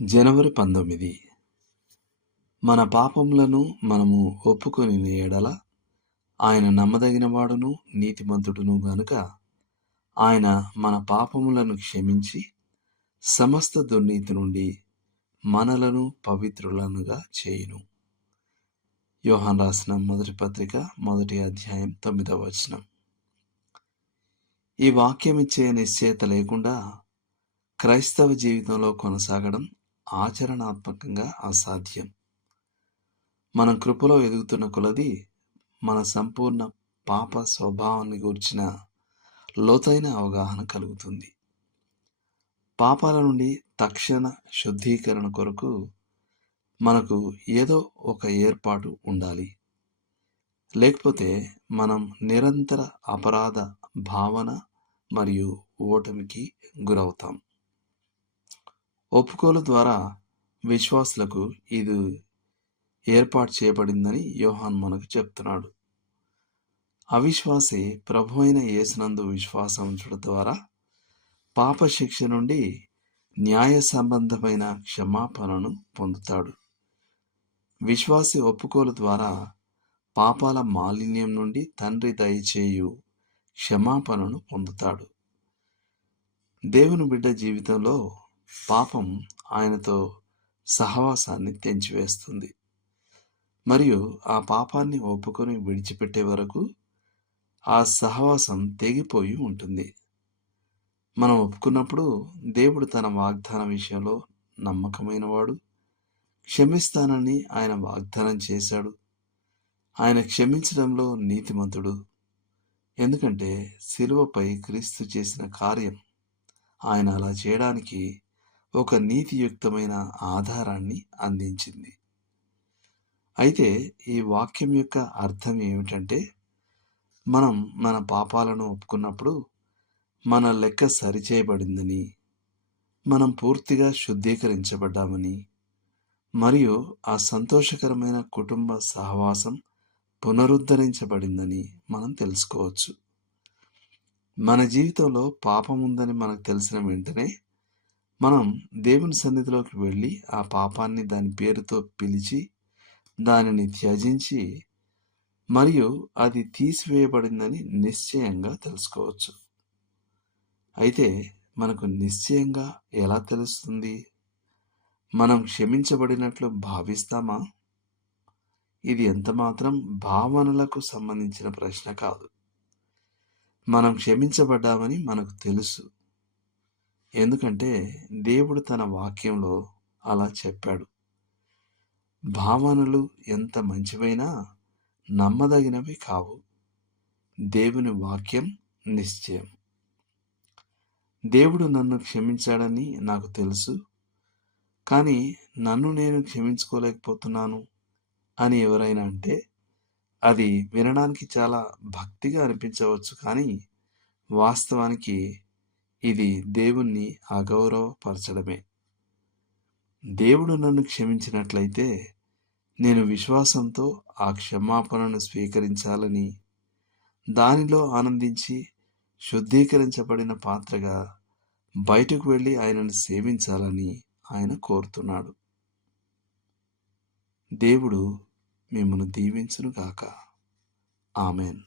జనవరి 19. మన పాపములను మనము ఒప్పుకొని ఎడల ఆయన నమ్మదగినవాడును నీతిమంతుడును గనుక ఆయన మన పాపములను క్షమించి సమస్త దుర్నీతి నుండి మనలను పవిత్రులనుగా చేయును. యోహాను రాసిన మొదటి పత్రిక 1వ అధ్యాయం 9వ వచనం. ఈ వాక్యం ఇచ్చే నిశ్చయత లేకుండా క్రైస్తవ జీవితంలో కొనసాగడం ఆచరణాత్మకంగా అసాధ్యం. మనం కృపలో ఎదుగుతున్న కొలది మన సంపూర్ణ పాప స్వభావాన్ని గూర్చిన లోతైన అవగాహన కలుగుతుంది. పాపాల నుండి తక్షణ శుద్ధీకరణ కొరకు మనకు ఏదో ఒక ఏర్పాటు ఉండాలి. లేకపోతే మనం నిరంతర అపరాధ భావన మరియు ఓటమికి గురవుతాం. ఒప్పుకోలు ద్వారా విశ్వాసులకు ఇది ఏర్పాటు చేయబడిందని యోహాను మనకు చెప్తున్నాడు. అవిశ్వాసి ప్రభువైన యేసునందు విశ్వాసం ఉంచడం ద్వారా పాప శిక్ష నుండి న్యాయ సంబంధమైన క్షమాపణను పొందుతాడు. విశ్వాసి ఒప్పుకోలు ద్వారా పాపాల మాలిన్యం నుండి తండ్రి దయచేయు క్షమాపణను పొందుతాడు. దేవుని బిడ్డ జీవితంలో పాపం ఆయనతో సహవాసాన్ని తెంచివేస్తుంది మరియు ఆ పాపాన్ని ఒప్పుకొని విడిచిపెట్టే వరకు ఆ సహవాసం తెగిపోయి ఉంటుంది. మనం ఒప్పుకున్నప్పుడు దేవుడు తన వాగ్దాన విషయంలో నమ్మకమైనవాడు. క్షమిస్తానని ఆయన వాగ్దానం చేశాడు. ఆయన క్షమించడంలో నీతిమంతుడు. ఎందుకంటే శిలువపై క్రీస్తు చేసిన కార్యం ఆయన అలా చేయడానికి ఒక నీతియుక్తమైన ఆధారాన్ని అందించింది. అయితే ఈ వాక్యం యొక్క అర్థం ఏమిటంటే, మనం మన పాపాలను ఒప్పుకున్నప్పుడు మన లెక్క సరిచేయబడిందని, మనం పూర్తిగా శుద్ధీకరించబడ్డామని మరియు ఆ సంతోషకరమైన కుటుంబ సహవాసం పునరుద్ధరించబడిందని మనం తెలుసుకోవచ్చు. మన జీవితంలో పాపం ఉందని మనకు తెలిసిన వెంటనే మనం దేవుని సన్నిధిలోకి వెళ్ళి ఆ పాపాన్ని దాని పేరుతో పిలిచి దానిని త్యజించి మరియు అది తీసివేయబడిందని నిశ్చయంగా తెలుసుకోవచ్చు. అయితే మనకు నిశ్చయంగా ఎలా తెలుస్తుంది? మనం క్షమించబడినట్లు భావిస్తామా? ఇది ఎంతమాత్రం భావనలకు సంబంధించిన ప్రశ్న కాదు. మనం క్షమించబడ్డామని మనకు తెలుసు. ఎందుకంటే దేవుడు తన వాక్యంలో అలా చెప్పాడు. భావనలు ఎంత మంచివైనా నమ్మదగినవి కావు. దేవుని వాక్యం నిశ్చయం. దేవుడు నన్ను క్షమించాడని నాకు తెలుసు, కానీ నన్ను నేను క్షమించుకోలేకపోతున్నాను అని ఎవరైనా అంటే అది వినడానికి చాలా భక్తిగా అనిపించవచ్చు, కానీ వాస్తవానికి ఇది దేవుణ్ణి అగౌరవపరచడమే. దేవుడు నన్ను క్షమించినట్లయితే నేను విశ్వాసంతో ఆ క్షమాపణను స్వీకరించాలని, దానిలో ఆనందించి శుద్ధీకరించబడిన పాత్రగా బయటకు వెళ్ళి ఆయనను సేవించాలని ఆయన కోరుతున్నాడు. దేవుడు మిమ్మల్ని దీవించును గాక. ఆమెన్.